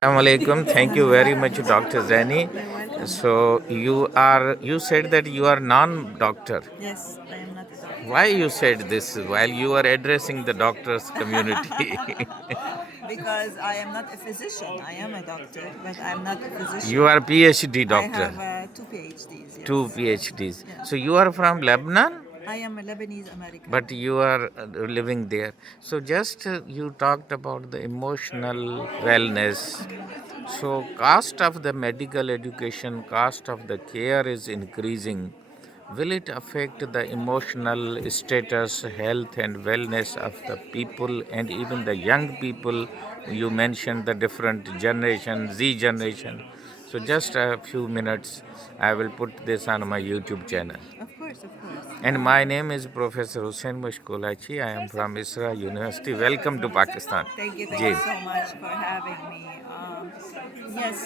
Assalamu alaikum. Thank you very much, Dr. Zani. You're welcome. So you said that you are non-doctor. Yes, I am not a Why doctor. you said this while you are addressing the doctors community? Because I am not a physician. I am a doctor, but I'm not a You physician. are PhD I doctor, have two PhDs, two yes. PhDs. Yes. So you are from Lebanon, I am a Lebanese American. but you are living there. So just you talked about the emotional wellness. So cost of the medical education, cost of the care is increasing. Will it affect the emotional status, health, and wellness of the people and even the young people? You mentioned the different generation, Z generation. So, just a few minutes, I will put this on my YouTube channel. Of course, of course. And my name is Professor Hussein Mushkulachi. I am from Isra University. Welcome to Pakistan. Thank you Ji. so much for having me. Yes,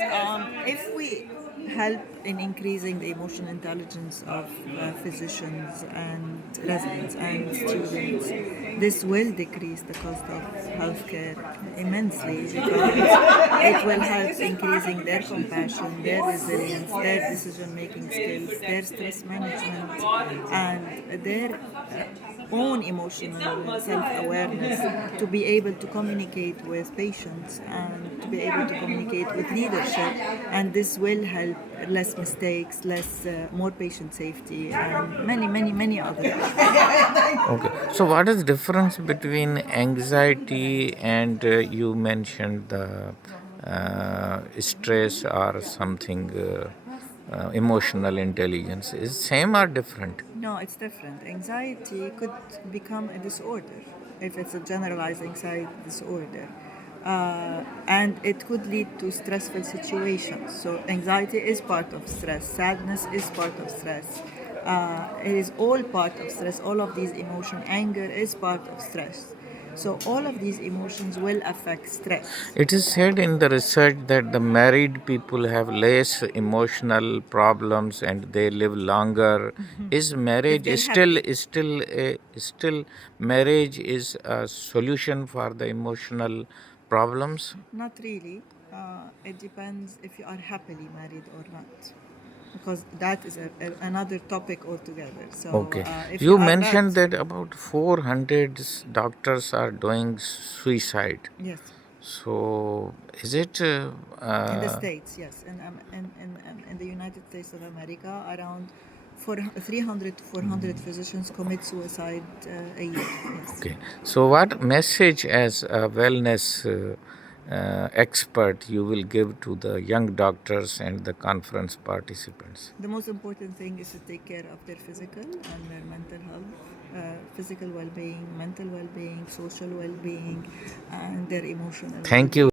if we help in increasing the emotional intelligence of physicians and residents and students, this will decrease the cost of healthcare immensely because it will help increasing their compassion, their resilience, their decision-making skills, their stress management, and their own emotional self-awareness to be able to communicate with patients and to be able to communicate with leadership, and this will help less mistakes, less more patient safety, and many other things. Okay. So, what is difference between anxiety and you mentioned the stress or something emotional intelligence? Is same or different? No, it's different. Anxiety could become a disorder if it's a generalized anxiety disorder. And it could lead to stressful situations. So, anxiety is part of stress, sadness is part of stress. It is all part of stress. All of these emotions, anger is part of stress. So, all of these emotions will affect stress. It is said in the research that the married people have less emotional problems and they live longer. Is If marriage they're happy. still marriage is a solution for the emotional problems? Not really. It depends if you are happily married or not, because that is another topic altogether. So Okay. if you You are not, mentioned that about 400 doctors are doing suicide. yes, So is it in the States, yes, in the United States of America, around 300 to 400 physicians commit suicide a year. Yes. okay? So what message as a wellness expert you will give to the young doctors and the conference participants? The most important thing is to take care of their physical and their mental health, physical well-being, mental well-being, social well-being, and their emotional Thank well-being.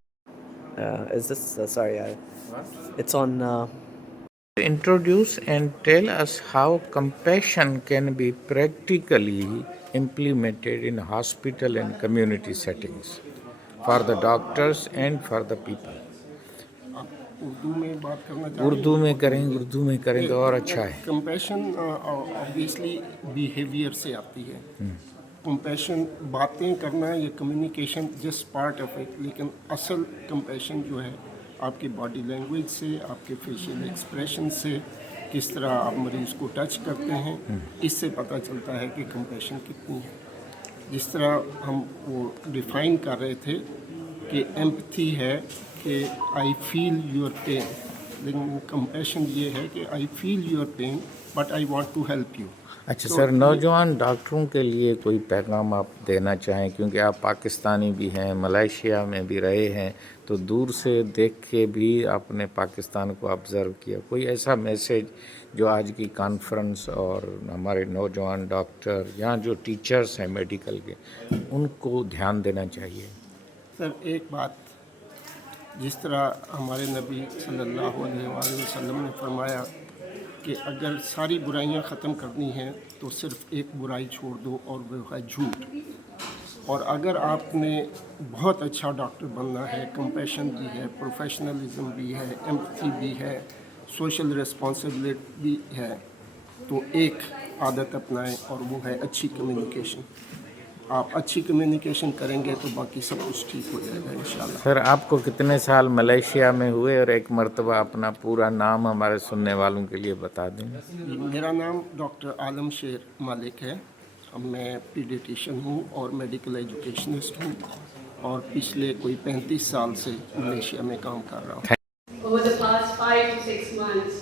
you. Is this sorry? It's on. Introduce and tell us how compassion can be practically implemented in hospital and community settings for the doctors and for the people. आप उर्दू में बात करना चाहें उर्दू में करें तो और अच्छा है. कंपैशन ऑब्वियसली बिहेवियर से आती है कंपैशन बातें करना ये communication just part of it लेकिन असल कंपैशन जो है आपकी बॉडी लैंग्वेज से आपके फेशियल एक्सप्रेशन से किस तरह आप मरीज़ को टच करते हैं इससे पता चलता है कि कंपैशन कितनी है जिस तरह हम वो डिफ़ाइन कर रहे थे कि एम्पथी है कि आई फील योर पेन, लेकिन कंपैशन ये है कि I feel your pain but I want to help you. अच्छा सर, नौजवान डॉक्टरों के लिए कोई पैगाम आप देना चाहें, क्योंकि आप पाकिस्तानी भी हैं, मलेशिया में भी रहे हैं, तो दूर से देख के भी आपने पाकिस्तान को ऑब्ज़र्व किया. कोई ऐसा मैसेज जो आज की कॉन्फ्रेंस और हमारे नौजवान डॉक्टर या जो टीचर्स हैं मेडिकल के, उनको ध्यान देना चाहिए? सर एक बात, जिस तरह हमारे नबी सल्लल्लाहु अलैहि वसल्लम ने फरमाया कि अगर सारी बुराइयां ख़त्म करनी हैं तो सिर्फ़ एक बुराई छोड़ दो और वो है झूठ. और अगर आपने बहुत अच्छा डॉक्टर बनना है, कंपैशन भी है, प्रोफेशनलिज्म भी है, एम्पैथी भी है, सोशल रिस्पॉन्सिबिलिटी भी है, तो एक आदत अपनाएं और वो है अच्छी कम्युनिकेशन. आप अच्छी कम्युनिकेशन करेंगे तो बाकी सब कुछ ठीक हो जाएगा इंशाल्लाह। सर आपको कितने साल मलेशिया में हुए और एक मर्तबा अपना पूरा नाम हमारे सुनने वालों के लिए बता दें। मेरा नाम डॉक्टर आलम शेर मालिक है। अब मैं पीडियाट्रिशियन हूँ और मेडिकल एजुकेशनिस्ट हूँ और पिछले कोई 35 साल से मलेशिया में काम कर रहा हूँ। Over the past 5 to 6 months,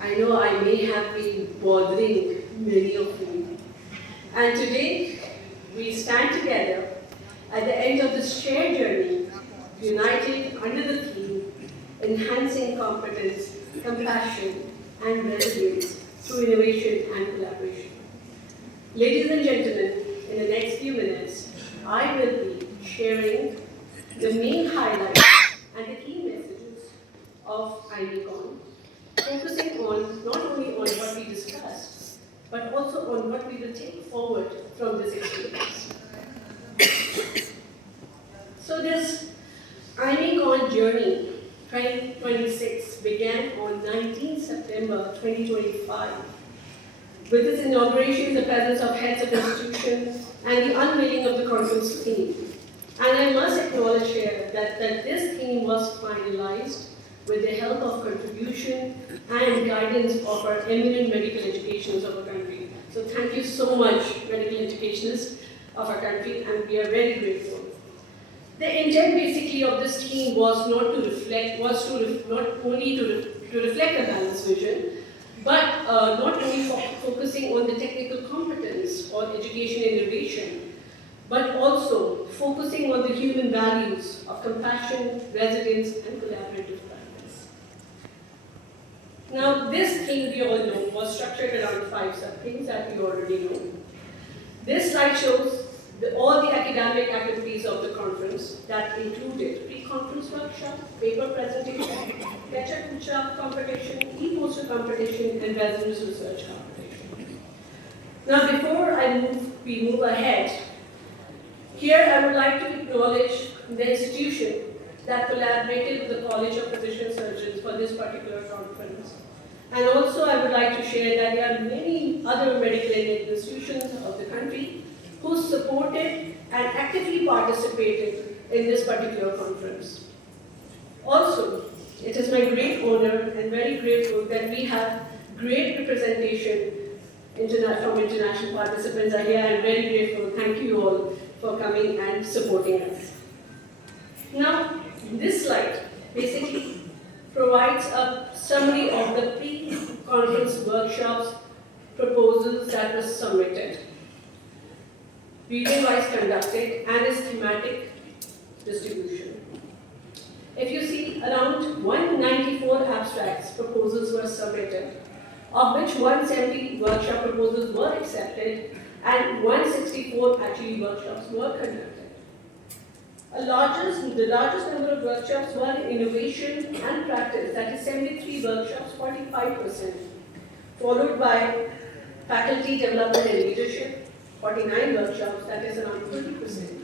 I know I may have been bothering many of you. And today, we stand together at the end of this shared journey, united under the theme, enhancing competence, compassion, and resilience through innovation and collaboration. Ladies and gentlemen, in the next few minutes, I will be sharing the main highlights and the key messages of IMECON, focusing on not only on what we discussed, but also on what we will take forward from this experience. So this IMECON journey 2026 began on 19 September 2025 with its inauguration in the presence of heads of institutions and the unveiling of the conference theme. And I must acknowledge here that this theme was finalized with the help of contribution and guidance of our eminent medical educationists of our country. So thank you so much, medical educationists of our country, and we are very grateful. The intent basically of this theme was not only to reflect a balanced vision, but not only focusing on the technical competence or education innovation, but also focusing on the human values of compassion, resilience, and collaborative practice. Now, this theme, we all know, was structured around 5 sub-themes that we already know. This slide shows all the academic activities of the conference that included pre-conference workshop, paper presentation, lecture competition, e-poster competition, and residence research competition. Now, before we move ahead, here I would like to acknowledge the institution that collaborated with the College of Physician Surgeons for this particular conference. And also I would like to share that there are many other medical aid institutions of the country who supported and actively participated in this particular conference. Also, it is my great honor and very grateful that we have great representation from international participants are here. I am very grateful. Thank you all for coming and supporting us. Now, this slide basically provides a summary of the pre-conference workshops proposals that were submitted, region-wise conducted, and its thematic distribution. If you see, around 194 abstracts proposals were submitted, of which 170 workshop proposals were accepted and 164 actually workshops were conducted. The largest number of workshops were in innovation and practice, that is 73 workshops, 45%, followed by faculty development and leadership, 49 workshops, that is around 30%.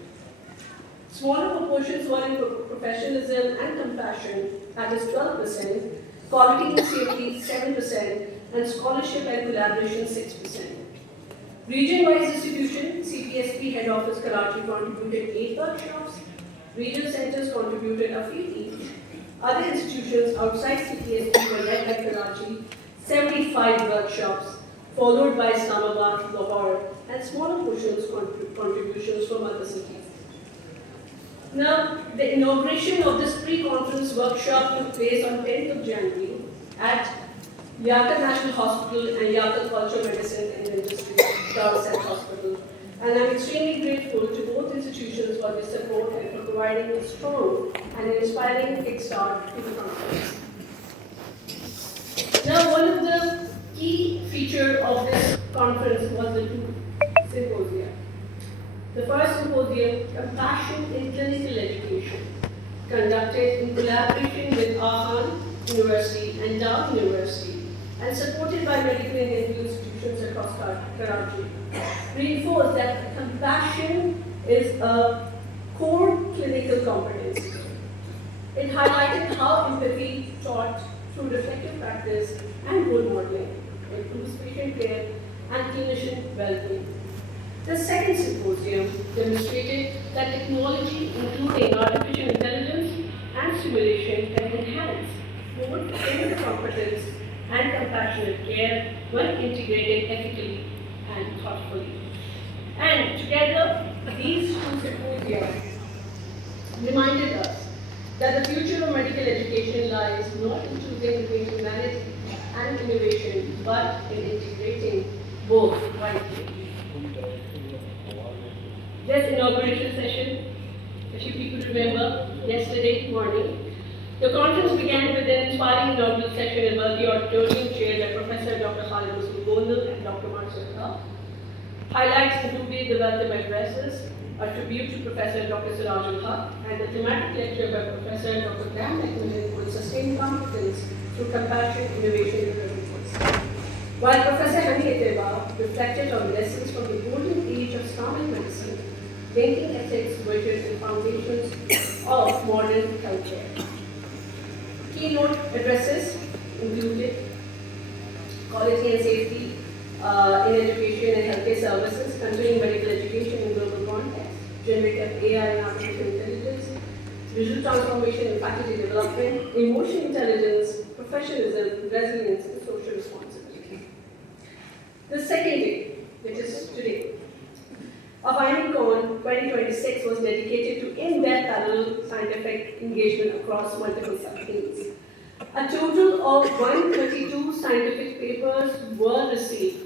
Smaller proportions were in professionalism and compassion, that is 12%, quality and safety 7%, and scholarship and collaboration 6%. Region-wise distribution, CPSP head office Karachi contributed 8 workshops, regional centers contributed a few each. Other institutions outside CPSP were led by Karachi, 75 workshops, followed by Islamabad, Lahore, and smaller portions contributions from other cities. Now, the inauguration of this pre-conference workshop took place on 10th of January at Liaquat National Hospital and Liaquat Culture Medicine and Industry, Darussalam Hospital. And I'm extremely grateful to both institutions for their support and for providing a strong and inspiring kickstart to the conference. Now, one of the key features of this conference was the 2 symposia. The first symposium, Compassion in Clinical Education, conducted in collaboration with Ahan University and Dow University, and supported by medical and dental institutions across Karachi, reinforced that compassion is a core clinical competence. It highlighted how empathy taught through reflective practice and role modeling improves patient care and clinician well-being. The second symposium demonstrated that technology, including artificial intelligence and simulation, can enhance both human competence and compassionate care when integrated ethically and thoughtfully. And together, these two symposia reminded us that the future of medical education lies not in choosing between humanity and innovation, but in integrating both wisely. This inauguration session, if you people remember, yesterday morning, the conference began with an inspiring inaugural session in Berkeley Auditorium chaired by Professor Dr. Khalid Masood Gondal and Dr. Marcel Haq. Highlights included the welcome addresses, a tribute to Professor Dr. Sirajul Haq, and the thematic lecture by Professor Dr. Cam McMillan on sustained competence through compassion, innovation, and rewards. While Professor Hani Ateba reflected on lessons from the golden age of Islamic medicine, linking ethics, virtues, and foundations of modern healthcare. Keynote addresses included quality and safety in education and healthcare services, considering medical education in global context, generative AI and artificial intelligence, digital transformation and faculty development, emotional intelligence, professionalism, resilience, and social responsibility. The second day, which is today, of IMCON 2026 was dedicated to in-depth parallel scientific engagement across multiple subthemes. A total of 132 scientific papers were received